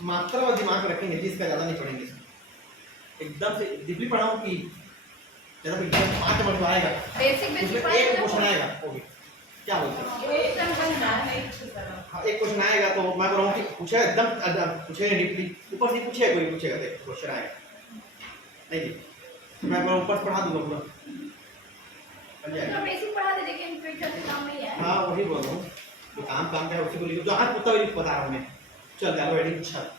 मात्रा और दिमाग में रखेंगे जी, इसका ज्यादा नहीं पढ़ेंगे एकदम से डीपली पढ़ाऊं कि ज्यादा एकदम 5 नंबर आएगा बेसिक उसमें एक क्वेश्चन आएगा ओके क्या बोलते हैं हाँ एक क्वेश्चन आएगा तो मैं बोल रहा हूँ कि पूछेगा एकदम पूछेगा डीपली ऊपर से पूछेगा कोई पूछेगा देख क्वेश्चन आएगा नहीं जी मैं बोल ऊपर से पढ़ा दूंगा पूरा बन जाएगा बेसिक पढ़ा दे लेकिन फ्यूचर से काम नहीं है। हाँ वही बोल रहा हूँ तो काम काम का उसी को लिखो जो आज पूछता हुआ बता रहा हूँ मैं चल डालो हेडिंग छत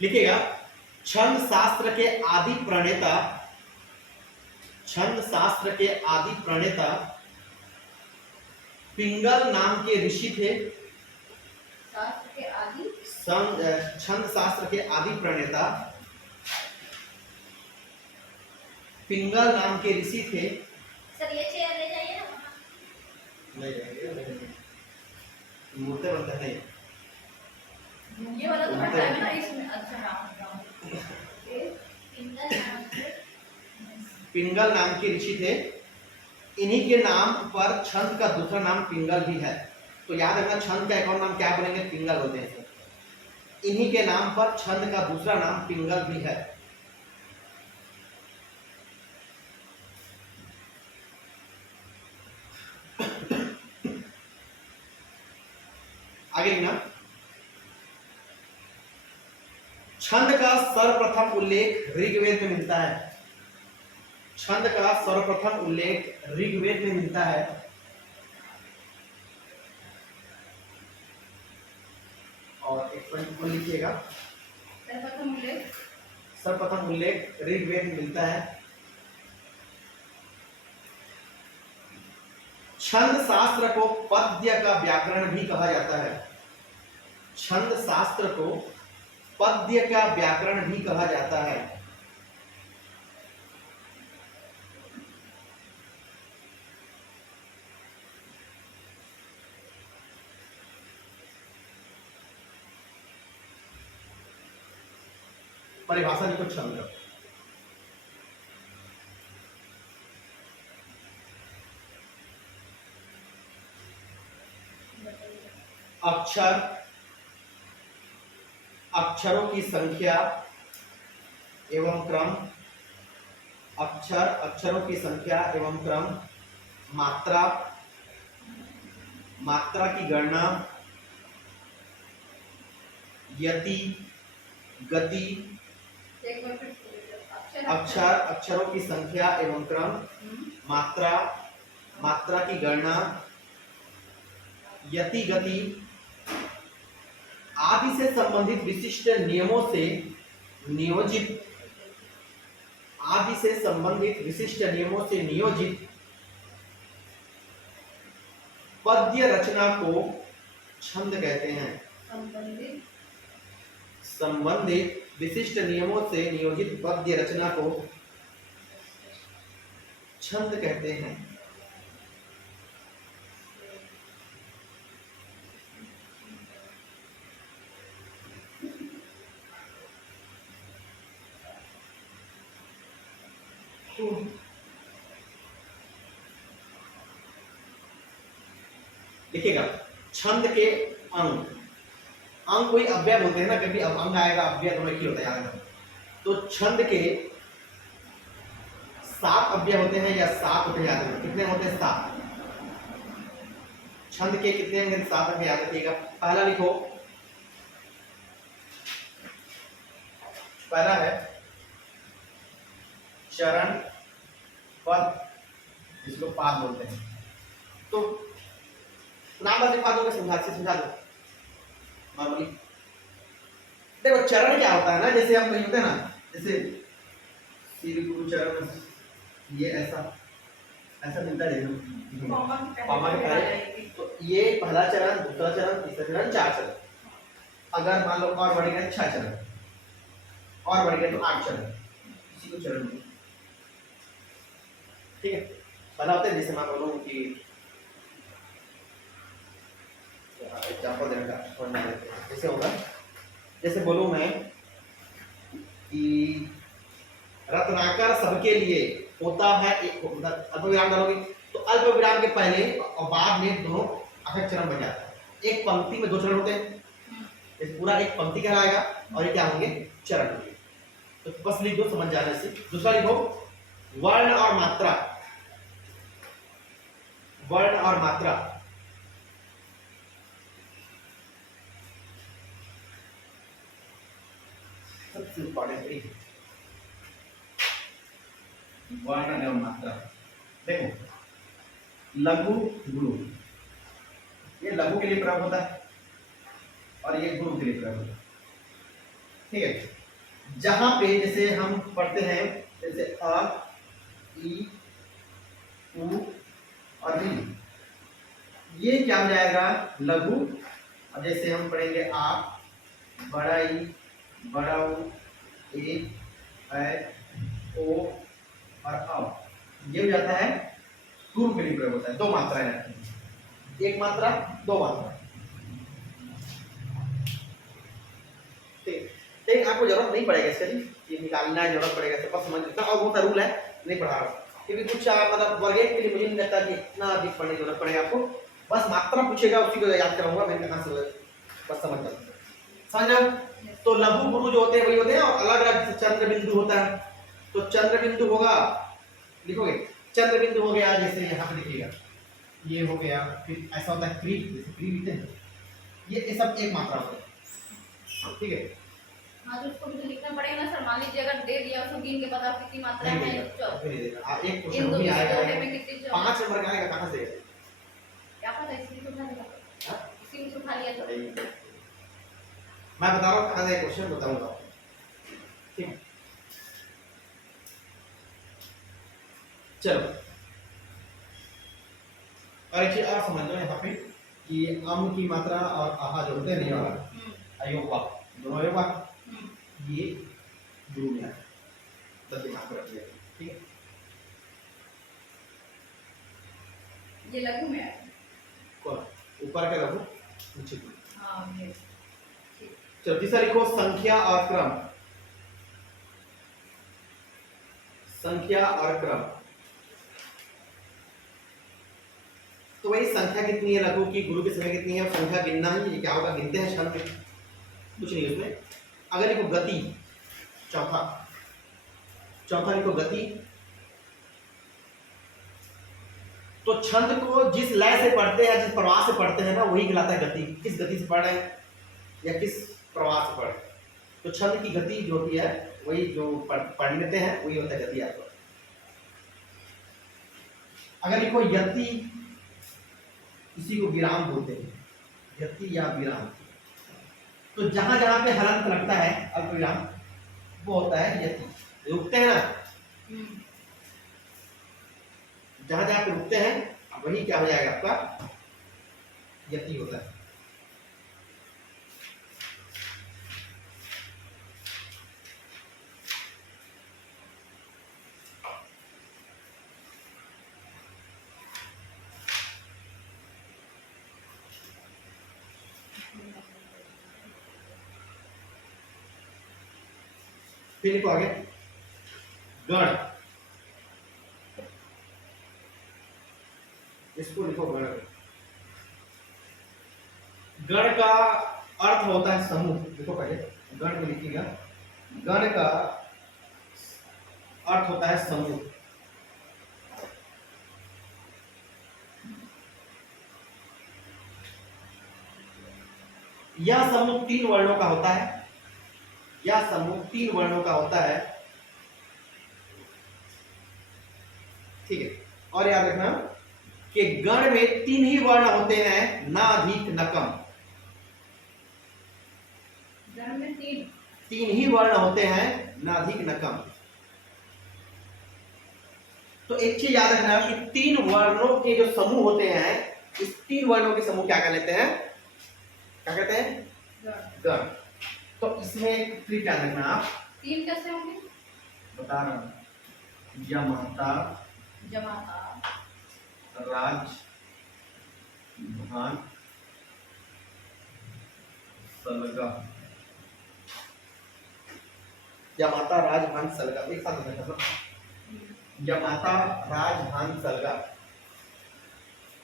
लिखिएगा छंद शास्त्र के आदि प्रणेता छंद शास्त्र के आदि प्रणेता पिंगल नाम के ऋषि थे। शास्त्र के आदि छंद शास्त्र के आदि प्रणेता पिंगल नाम के ऋषि थे। सर ये चेयर ले जाइए ना। नहीं मूर्ति बनता है ये वाला तो हटा है ना इसमें। अच्छा हाँ पिंगल नाम के ऋषि थे। इन्हीं के नाम पर छंद का दूसरा नाम पिंगल भी है। तो याद रखना छंद का एक और नाम क्या बोलेंगे पिंगल होते हैं। इन्हीं के नाम पर छंद का दूसरा नाम पिंगल भी है। आगे लिखना छंद का सर्वप्रथम उल्लेख ऋग्वेद में मिलता है। छंद का सर्वप्रथम उल्लेख ऋग्वेद में मिलता है। और एक पॉइंट को लिखिएगा सर्वप्रथम उल्लेख ऋग्वेद में मिलता है। छंद शास्त्र को पद्य का व्याकरण भी कहा जाता है। छंद शास्त्र को पद्य का व्याकरण भी कहा जाता है। परिभाषा लिखो छंद अक्षर अक्षरों की संख्या एवं क्रम अक्षरों की संख्या एवं क्रम मात्रा मात्रा की गणना यति गति अक्षरों की संख्या एवं क्रम मात्रा की गणना यति गति आदि से संबंधित विशिष्ट नियमों से नियोजित पद्य रचना को छंद कहते हैं। संबंधित विशिष्ट नियमों से नियोजित पद्य रचना को छंद कहते हैं। देखिएगा छंद के अंग कोई अव्यय बोलते हैं ना, कभी अंग आएगा अव्यय दोनों एक ही होता है याद। तो छंद के 7 अव्यय होते हैं या 7 होते हैं याद रखिए। कितने होते हैं 7। छंद के कितने अंग 7 अंग याद रखिएगा। पहला लिखो, पहला है चरण पद जिसको पाद बोलते हैं। तो नाम बता पादों का समझा दो नॉर्मली। देखो चरण क्या होता है ना, जैसे हम कहीं होते हैं ना, जैसे सिर गुरु चरण ये ऐसा मिलता है तो ये पहला चरण दूसरा चरण तीसरा चरण 4 चरण। अगर मान लो और बढ़ गए 6 चरण और बढ़ गए तो 8 चरण। इसी को चरण ठीक है। पहला होता है जैसे मैं बोलूँ कि एग्जाम्पल देने का जैसे होगा, जैसे बोलूँ मैं कि रत्नाकर सबके लिए होता है एक अल्पविराम डालोगे तो अल्प विराम के पहले और बाद में दोनों अक्षर चरण बन जाता है। एक पंक्ति में दो चरण होते हैं, इस पूरा एक पंक्ति कहलाएगा और ये क्या होंगे, चरण होंगे। तो बस लिख दो समझ जाने से। दूसरा लिखो वर्ण और मात्रा, वर्ण और मात्रा। सबसे इंपॉर्टेंट वर्ण एवं मात्रा। देखो लघु गुरु, ये लघु के लिए प्रयोग होता है और ये गुरु के लिए प्रयोग होता है। ठीक है, जहां पे जैसे हम पढ़ते हैं जैसे अ ई उ और री, ये क्या हो जाएगा लघु। और जैसे हम पढ़ेंगे आ, बड़ा ई, बड़ा उ, ए, ओ और अब, ये हो जाता है गुरु के लिए प्रयोग होता है। दो मात्राएं रहती हैं, एक मात्रा दो मात्रा। ठीक, आपको जरूरत नहीं पड़ेगा इसका जी, ये निकालना है जरूरत पड़ेगा तो बस समझ इतना और बहुत रूल है, नहीं पढ़ा रहा क्योंकि कुछ मतलब वर्ग के लिए मुझे नहीं लगता कि इतना अधिक पढ़ने की जरूरत पड़ेगा आपको। बस मात्रा पूछेगा उसी को याद कराऊंगा मैं कहाँ से, बस समझ समझ। तो लघु गुरु जो होते हैं वही होते हैं और अलग अलग चंद्र बिंदु होता है। तो चंद्र बिंदु होगा, लिखोगे चंद्र बिंदु हो गया, जैसे यहाँ पे लिखिएगा ये हो गया, फिर ऐसा होता है क्रीप, जैसे क्रीप लिखते हैं, ये सब एक मात्रा होता है। ठीक है, हाँ तो उसको भी तो लिखना पड़ेगा ना सर। मान लीजिए अगर दे दिया उसको गिन के पता कितनी मात्रा है, एक क्वेश्चन इन दो भी आएगा में कितनी 5 नंबर का आएगा, कहाँ से क्या पता, इसी में उठा लिया, इसी में उठा लिया तो मैं बता रहा हूँ कहाँ से क्वेश्चन बताऊंगा। ठीक है, चलो और एक चीज और समझ लो यहाँ पे कि अम की मात्रा और आहा जो होते हैं नहीं वाला अयोपा, दोनों अयोपा ये गुरु में आता है, तब दिमाग में रखिएगा। ठीक है, ये लघु में है, कौन ऊपर का लघु नीचे की। हाँ ये चलो तीसरा लिखो संख्या और क्रम, संख्या और क्रम। तो वही संख्या कितनी है लघु की, गुरु की संख्या कितनी है, संख्या गिनना ही, ये क्या होगा गिनते हैं छंद, कुछ नहीं उसमें। अगर लिखो गति, चौथा चौथा लिखो गति, तो छंद को जिस लय से पढ़ते हैं, जिस प्रवाह से पढ़ते हैं ना, वही कहलाता है गति। किस गति से पढ़ रहे हैं या किस प्रवाह से पढ़ रहे हैं, तो छंद की गति जो होती है वही जो पढ़ लेते हैं वही होता है गति आपका। अगर लिखो यति, इसी को विराम बोलते हैं, यति या विराम। तो जहां जहां पे हलंत लगता है अल्प विराम वो होता है यति, रुकते हैं ना, जहां जहां पे रुकते हैं वही क्या हो जाएगा आपका यति होता है। फिर लिखो आगे गण, इसको लिखो गण। गण का अर्थ होता है समूह। देखो पहले गण में लिखिएगा, गण का अर्थ होता है समूह। यह समूह 3 वर्णों का होता है, यह समूह 3 वर्णों का होता है। ठीक है, और याद रखना कि गण में 3 ही वर्ण होते हैं, ना अधिक न कम। गण में 3 ही वर्ण होते हैं, ना अधिक न कम। तो एक चीज याद रखना कि 3 वर्णों के जो समूह होते हैं, इस 3 वर्णों के समूह क्या कहते हैं, क्या कहते हैं गण। तो इसमें एक ट्रिक याद रखना आप, 3 कैसे होंगे बता रहा हूं, जमाता, जमाता, राज, भान, सलगा। जमाता, राज, भान, सलगा एक साथ होता है। जमाता, राज, भान, सलगा।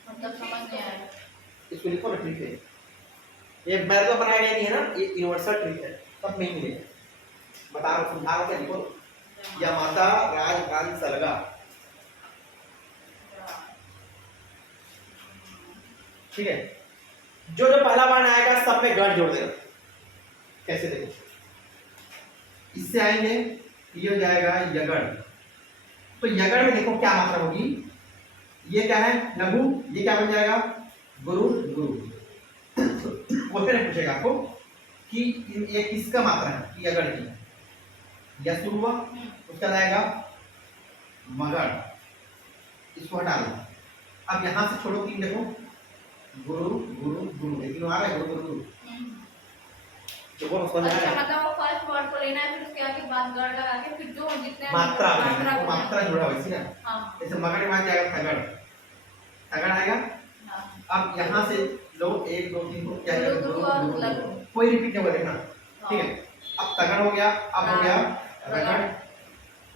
मतलब समझ नहीं आया। इसको लिखो ना ट्रिक है ये मैंने तो बनाया गया नहीं है ना ये यूनिवर्सल ट्रिक है सब में ही मिलेगा बता रहा हूँ समझा रहा हूँ लिखो या माता राजधान सलगा ठीक है जो जो पहला वर्ण आएगा सब में गण जोड़ देना कैसे देखो इससे आएंगे ये हो जाएगा यगण तो यगण में देखो क्या मात्रा होगी ये क्या है लघु ये क्या बन जाएगा गुरु गुरु क्वेश्चन पूछेगा आपको कि ये किसका मात्रा है यगण की या शुरू हुआ उसका जाएगा मगड़ इसको हटा दो अब यहां से छोड़ो तीन देखो गुरु गुरु गुरु लेकिन आ रहा है गुरु गुरु गुरु तो वो समझ अच्छा आया मतलब वो फर्स्ट वर्ड को लेना है फिर उसके आगे बाद गढ़ लगा के फिर जो जितने मात्रा मात्रा मात्रा जुड़ा हुआ इसी ना हाँ जैसे मगड़ में आ जाएगा थगड़ थगड़ आएगा हाँ अब यहाँ से लो एक दो तीन को क्या गुरु गुरु और लघु कोई रिपीट नहीं होगा देखना ठीक है अब तगड़ हो गया अब हो गया रगड़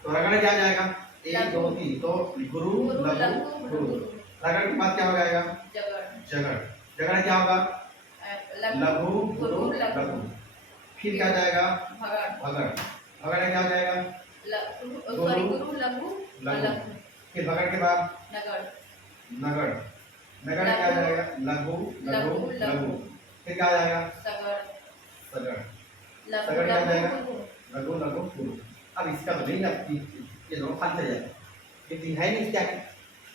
तो रगड़ क्या जाएगा एक दो तीन तो गुरु लघु गुरु रगड़ के बाद क्या हो जाएगा जगड़ जगड़ जगड़ क्या होगा लघु गुरु लघु फिर क्या जाएगा भगड़ भगड़ भगड़ क्या हो जाएगा सॉरी गुरु लघु लघु फिर भगड़ के बाद नगड़ नगड़ नगड़ क्या जाएगा लघु लघु लघु फिर क्या जाएगा सगड़ सगड़ लघु सगड़ क्या जाएगा लघु लघु लघु गुरु अब इसका तो नहीं लगती ये दोनों खाली चल जाएगा ये तीन है नहीं क्या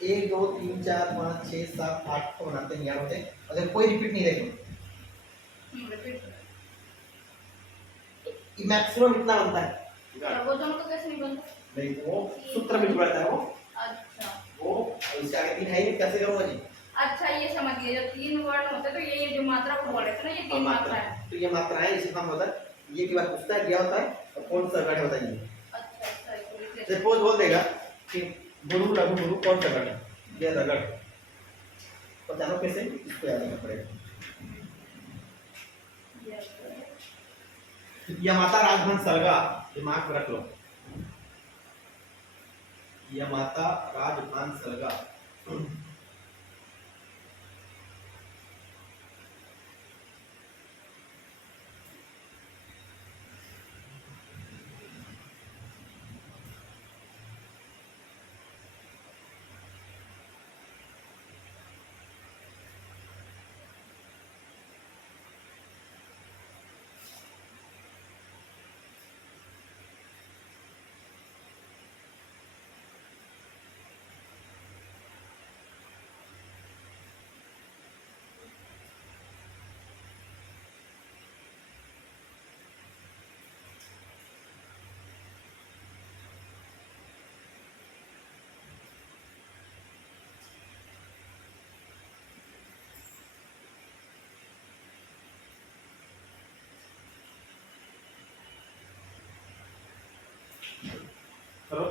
एक दो तीन चार पाँच छः सात आठ को बनाते हैं यार होते अगर कोई रिपीट नहीं देखो रिपीट मैक्सिमम इतना बनता है वो दोनों का कैसे नहीं बनता नहीं वो सूत्र में जुड़ा है वो अच्छा वो इसके आगे तीन है ही नहीं कैसे करूँगा जी अच्छा ये समझ गए जब तीन वर्ण होते हैं तो ये जो मात्रा को बोल रहे थे ना ये तीन मात्रा है तो ये मात्रा है इसी काम होता है ये की बात पूछता है क्या होता है और कौन सा गढ़ होता है ये अच्छा अच्छा इसको लिख लेते सपोज बोल देगा कि गुरु लघु गुरु कौन सा गढ़ है ये रगड़ तो जानो कैसे इसको याद रखना पड़ेगा हैं। यह माता राजधन सरगा दिमाग में रख लो यह माता राजधन सरगा करो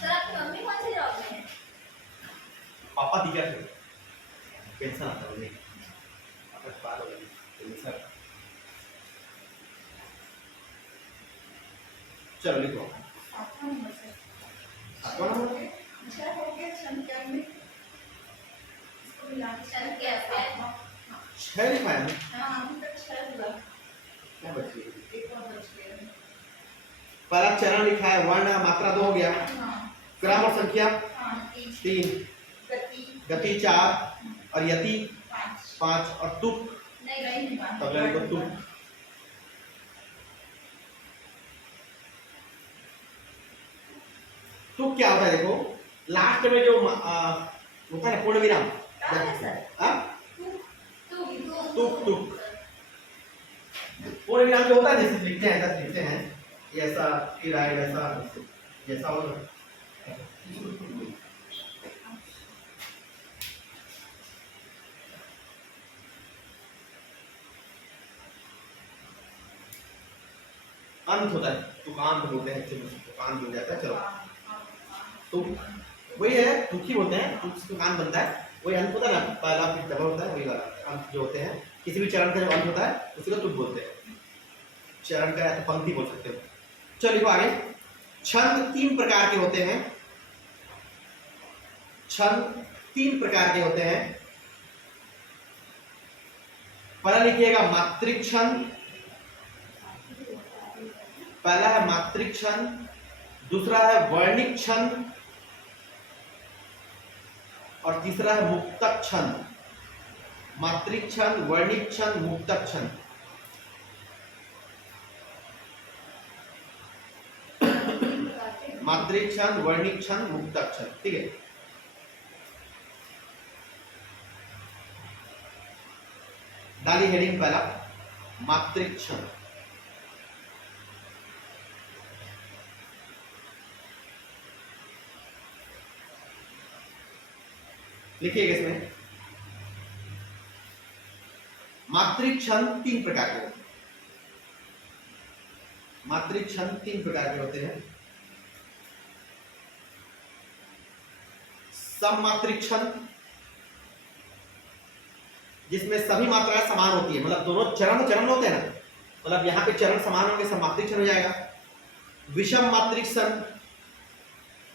सर आपकी मम्मी कौन से जॉब में है? पापा दिया फिर पेंशन आता है उन्हें आपका बात हो गई पेंशन चलो लिखो आपका नंबर से आपका नंबर अच्छा हो गया संख्या में इसको मिला के संख्या है छह लिखा है ना हाँ अभी तक 6 हुआ क्या बच गई एक और बच गया पहला चरण लिखा है वर्ण मात्रा 2 हो गया हाँ क्रम और संख्या हाँ 3 गति गति 4 और यति 5 5 और तुक नहीं तो अगला लिखो तुक तुक क्या होता है देखो लास्ट में जो होता है ना पूर्ण विराम कहाँ है सर हाँ तुक तुक पूर्ण विराम जो होता है जैसे लिखते हैं ऐसा लिखते हैं ऐसा फिर आए वैसा जैसा होगा अंत होता है तुकांत बोलते हैं तुकांत हो जाता है चलो तो वही है तुकी होते हैं तुकांत बनता है वही अंत होता है ना पहला फिर डबल होता है वही वाला अंत जो होते हैं किसी भी चरण का जो अंत होता है उसी को तुक बोलते हैं चरण का या तो पंक्ति बोल सकते हो चलो लिखो आगे छंद तीन प्रकार के होते हैं। छंद तीन प्रकार के होते हैं। पहला लिखिएगा मात्रिक छंद। पहला है मात्रिक छंद, दूसरा है वर्णिक छंद और तीसरा है मुक्तक छंद। मात्रिक छंद, वर्णिक छंद, मुक्तक छंद। मात्रिक छंद, वर्णिक छंद, मुक्तक छंद। ठीक है, डाली हेडिंग पहला मात्रिक छंद। लिखिएगा इसमें मात्रिक छंद तीन प्रकार के होते हैं। मात्रिक छंद तीन प्रकार के होते हैं। सममात्रिक छंद, जिसमें सभी मात्राएं समान होती है, मतलब दोनों चरण चरण होते हैं ना, मतलब यहां पे चरण समान होंगे, सममात्रिक छंद हो जाएगा। विषम मात्रिक छंद,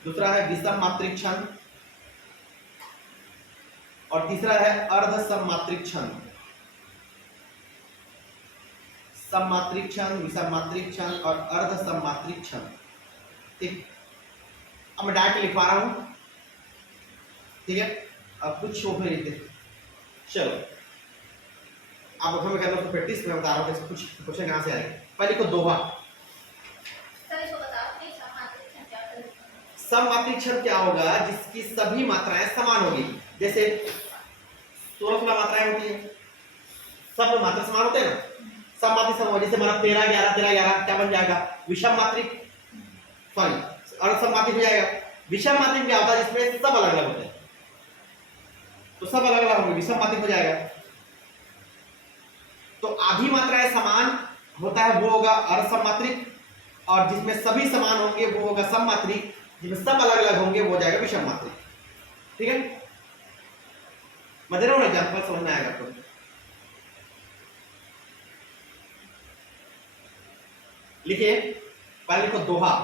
दूसरा है विषम मात्रिक छंद और तीसरा है अर्ध सममात्रिक छंद। सममात्रिक छंद, विषम मात्रिक छंद और अर्ध सममात्रिक छंद। ठीक, अब मैं डायरेक्ट लिखवा रहा हूं। ठीक है, अब कुछ शो में लिखते हैं। चलो आप अगर मैं कर लो तो प्रैक्टिस में बता रहा हूँ कि कुछ क्वेश्चन कहां से आएगा। पहले को दोहा। सर इसको बताओ कि सममात्रिक छंद क्या होता है? सममात्रिक छंद क्या होगा? जिसकी सभी मात्राएं समान होगी। जैसे 16 मात्राएं होती है, सब मात्रा समान होते हैं ना, सममात्रिक समान। जैसे हमारा 13 11 13 11 क्या बन जाएगा? विषम मात्रिक, सॉरी अर्ध सममात्रिक हो जाएगा। विषम मात्रिक क्या होता है? जिसमें सब अलग अलग होते हैं, तो सब अलग अलग होंगे, विषम मात्रिक हो जाएगा। तो आधी मात्राएं समान होता है वो होगा अर्ध सममात्रिक, और जिसमें सभी समान होंगे वो होगा सममात्रिक, जिसमें सब अलग अलग होंगे वो हो जाएगा विषम मात्रिक। ठीक है, मैं दे रहा हूं एग्जाम्पल, समझ में आएगा आपको। लिखिए, पहले लिखो दोहा।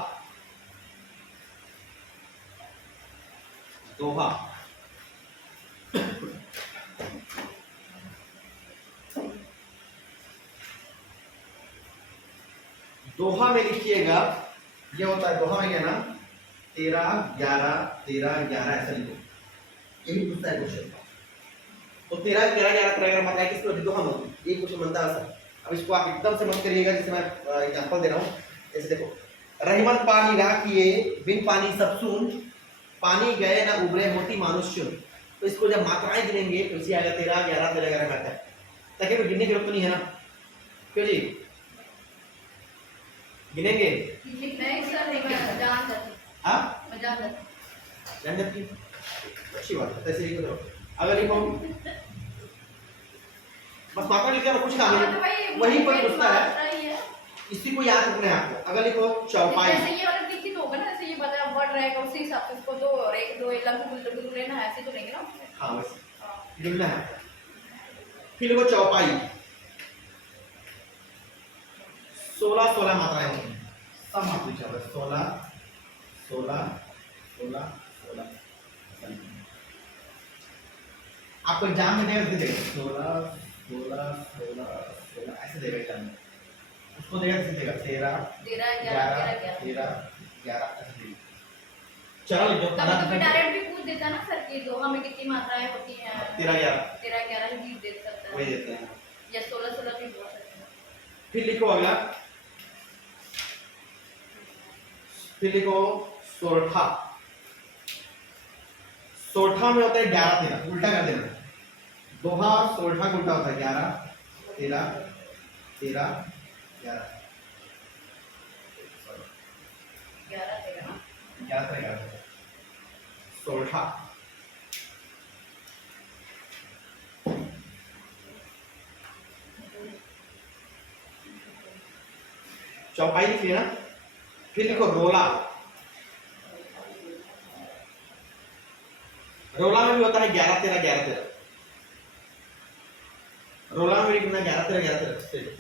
दोहा दोहा में लिखिएगा, ये होता है दोहा में क्या नाम, 13 11 13 11 ऐसा लिखो, यही पूछता है क्वेश्चन। तो 13 11 11 13 11 मतलब किसको दोहा में ये क्वेश्चन बनता है सर। अब इसको आप एकदम से मत करिएगा, जैसे मैं एग्जांपल दे रहा हूँ। जैसे देखो, रहमत पानी राह किए बिन पानी सब सून, पानी गए ना उबरे मोती मानुष चुन। तो इसको जब मात्राएं गिनेंगे तो इसी आएगा 13 11 13 11 करता है, ताकि कोई गिनने की जरूरत नहीं है ना। क्यों जी गिनेंगे? नहीं सर, मैं जान सकती। हाँ मैं जान सकती। जान सकती, अच्छी बात है। ऐसे ही करो। अगर लिखो बस मात्रा लिखकर कुछ काम नहीं, वही कोई पूछता है, इसी को याद रखना है आपको। अगर लिखो चौपाई, जैसे ये वाला लिखित होगा ना, जैसे ये बता बढ़ रहेगा उसी हिसाब से इसको 2 और 1 2 लघु लेना है, ऐसे तो लेंगे ना। हाँ वैसे लिखना है। फिर लिखो चौपाई, 16 मात्राएं होती हैं, सब मात्रा चलो 16 16 16 16। आपको एग्जाम में देगा 16 16 16 16 ऐसे देगा एग्जाम में। उसको देगा कैसे देगा? 13 11 13 11 ऐसे देगा। चलो लिख दो। कभी कभी डायरेक्ट भी पूछ देता ना सर कि दोहा में कितनी मात्राएं होती हैं। 13 11 13 11 भी दे सकता है, वही देते हैं। या 16 16 भी बोल सकते हैं। फिर लिखो अगला, फिर लिखो सोरठा। सोरठा में होता है 11 13, उल्टा कर देना। दोहा और सोरठा का उल्टा होता है 11 13 13 11 11 13 ना। 11 13 सोरठा। चौपाई लिख लिया ना। फिर लिखो रोला। रोला में भी होता है 11 13 11 13। रोला में लिखना 11 13 11 13।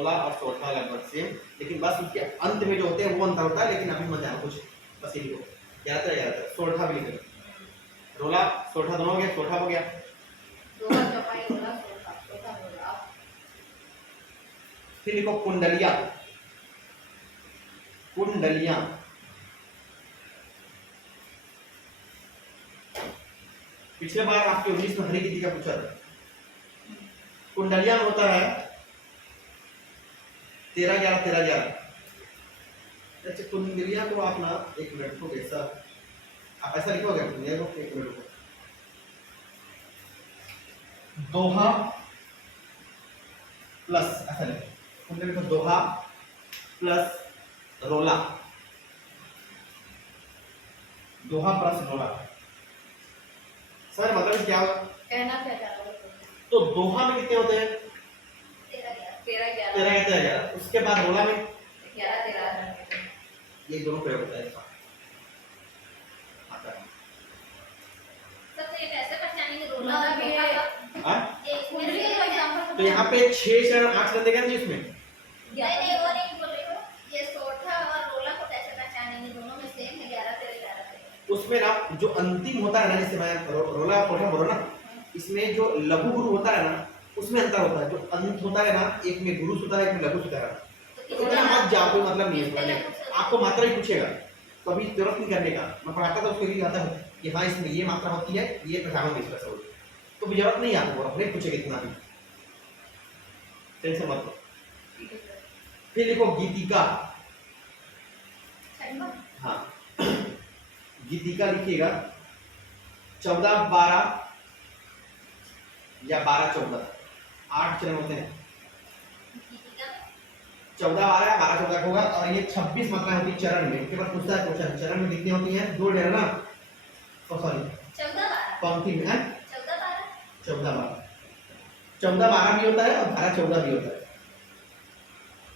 रोला और सोठा लगभग सेम, लेकिन बस उसके अंत में जो होते हैं वो अंतर होता है, लेकिन अभी मत जाना कुछ, बस ये लिखो 11 सोठा भी लिखो, रोला सोठा दोनों हो गया, सोठा हो गया। दोहा चौपाई रोला सोठा सोठा रोला। फिर लिखो कुंडलिया, कुंडलिया, पिछले बार आपके 19 में हरी गिद्दी का पूछा था। कुंडलिया होता है 13-11 अच्छा कुंडलिया को आप ना 1 मिनट को ऐसा आप ऐसा लिखोगे कुंडलिया को 1 मिनट को दोहा प्लस ऐसा लिखो कुंडली को दोहा प्लस रोला, दोहा प्लस रोला। सर मतलब क्या होगा? कहना क्या चाह रहा हो? तो दोहा में कितने होते हैं? 13 11 उसके बाद रोला में 11 13 ये दोनों प्रयोग होता है इसका आता है। सब तो ये कैसे पहचानेंगे रोला हाँ, का ये- दोहा का? हाँ? एक मिनट के एग्जांपल तो यहाँ पे 6 चरण 8 चरण देगा ना जी इसमें। नहीं वो नहीं बोल रही हो, ये सोठा और रोला को कैसे पहचानेंगे? दोनों में सेम है 11 13 उसमें ना जो अंतिम होता है ना, जैसे मैं रोला और सोठा बोलो ना, इसमें जो लघु गुरु होता है ना उसमें अंतर होता है। जो अंत होता है ना, एक में गुरु होता है, एक में लघु होता है। तो इतना मत जाओ, कोई मतलब नहीं है पढ़ने का। आपको मात्रा ही पूछेगा, कभी जरूरत नहीं करने का। मैं पढ़ाता था उसको यही आता है कि हाँ इसमें ये मात्रा होती है, ये पहचानोगे इसका सब, तो भी जरूरत नहीं है आपको, अपने पूछेगा इतना भी, टेंशन मत लो। फिर लिखो गीतिका, हाँ गीतिका लिखिएगा 14-12 या 12-14 8 चरण होते हैं। 14-12 12-14 होगा। और ये 26 मात्राएं होती है चरण में। केवल पूछता है क्वेश्चन चरण में कितनी होती हैं? 2 डेढ़ ना, सॉरी 14-12 पंक्ति में है 14-12 14-12 भी होता है और 12-14 भी होता है।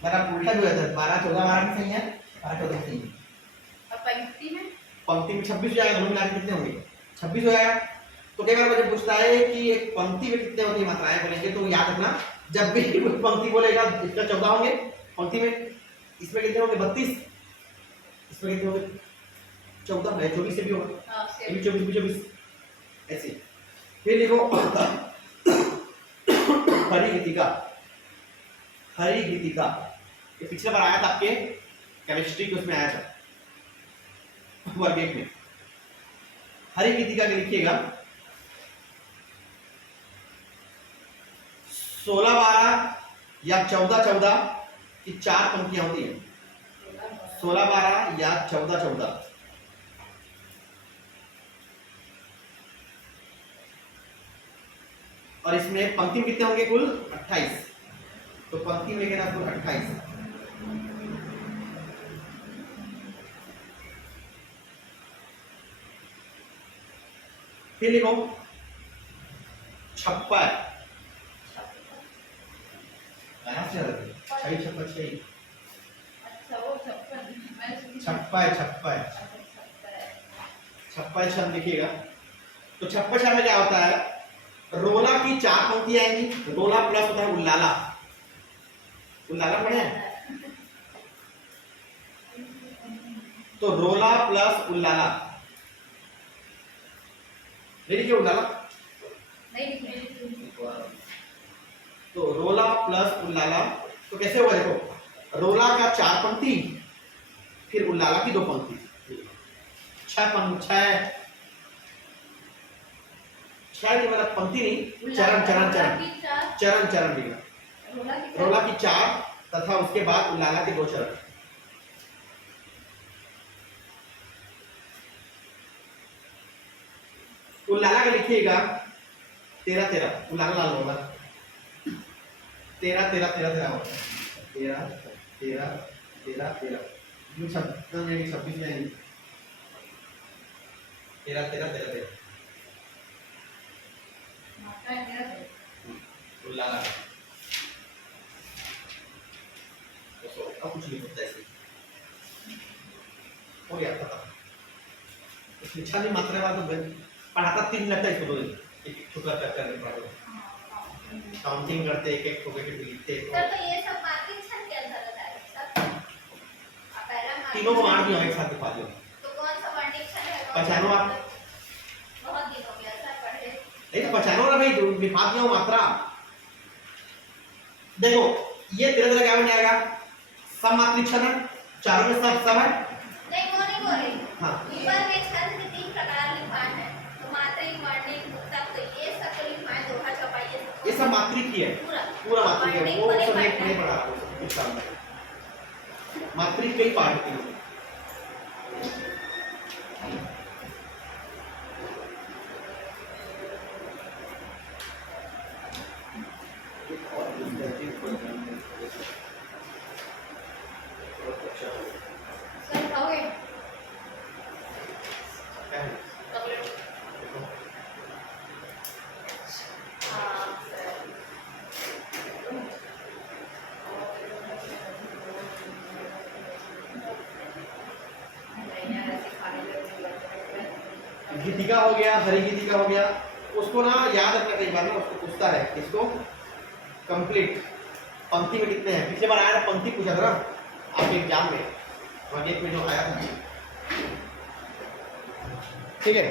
मतलब उल्टा भी होता है, 12-14 भी सही है, 12-14 सही है। और पंक्ति में पंक्ति में 26 हो जाएगा, दोनों मिला के कितने होंगे? 26 हो जाएगा। तो कई बार मुझे पूछता है कि एक पंक्ति में कितने होती है मात्राएं बोलेंगे, तो याद रखना जब भी पंक्ति बोलेगा इसका 14 होंगे पंक्ति में, इसमें कितने होंगे? 32, इसमें कितने होंगे? 14 है, 24 से भी होगा, हाँ ये भी से 24 भी 24 ऐसे। फिर लिखो हरि गीतिका, हरि गीतिका ये पिछले बार आया था आपके केमिस्ट्री के उसमें आया था वर्ग 1 में। हरि गीतिका के लिखिएगा 16-12 या 14-14 की 4 पंक्तियां होती हैं। 16-12 या 14-14 और इसमें पंक्ति में कितने होंगे? कुल 28। तो पंक्ति में लेके ना कुल 28। फिर लिखो 56 अच्छा वो 56 मैंने सुनी 56 छंद लिखिएगा। तो 56 छंद में क्या होता है? रोला की 4 पंक्तियां आएंगी। रोला प्लस होता है उल्लाला, उल्लाला पढ़े हैं? तो रोला प्लस उल्लाला, नहीं लिखे उल्लाला? नहीं लिखी तो रोला प्लस उल्लाला तो कैसे होगा? देखो रोला का 4 पंक्ति, फिर उल्लाला की 2 पंक्ति, 6 की मतलब पंक्ति नहीं, चरण चरण चरण चरण चरण लिखना। रोला की 4 तथा उसके बाद उल्लाला के 2 चरण। उल्लाला का लिखिएगा 13-13, उल्लाला लाल होगा 13-13 होगा 13-13 ये 26 में आएंगे 13-13 उल्लाला। अब कुछ नहीं होता ऐसे हो गया खत्म। शिक्षा की मात्रा वाला तो पढ़ाता 3 मिनट का इसको एक छोटा चर्चा नहीं पढ़ा, काउंटिंग करते एक एक लिखते। सर तो ये सब बातें तीनों को 8 दिनों एक साथ दिखा दो। तो कौन सा कंडीशन है? पहचानो आप। बहुत दिन हो गया सर पढ़े। नहीं तो पहचानो ना भाई, दिखा दिया हूँ मात्रा। देखो ये तेरे तरह क्या बन जाएगा, सममात्रिक छंद है, चारों में सब है। नहीं वो नहीं बोल रही। हाँ ऊपर में छंद के 3 प्रकार लिखवाए हैं, तो मात्रिक, वर्णिक, मुक्तक, तो ये सब तो लिखवाए, दोहा, चौपाई, ये सब मात्रिक ही है, पूरा मात्रिक है, वर्णिक वो को नहीं सब नहीं पढ़ना है। पढ़ा वो सब कुछ काम नहीं। मात्रिक कई पार्ट की है। सर खाओगे? चॉकलेट। हाँ सर। नहीं यार ऐसे खाने लगे। गीतिका हो गया, हरी गीतिका हो गया, उसको ना याद रखना कई बार ना, उसको पूछता है इसको कंप्लीट पंक्ति में कितने हैं। पिछले बार आया था, पंक्ति पूछा था ना आपके एग्जाम में, वहाँ एक में जो आया था। ठीक है।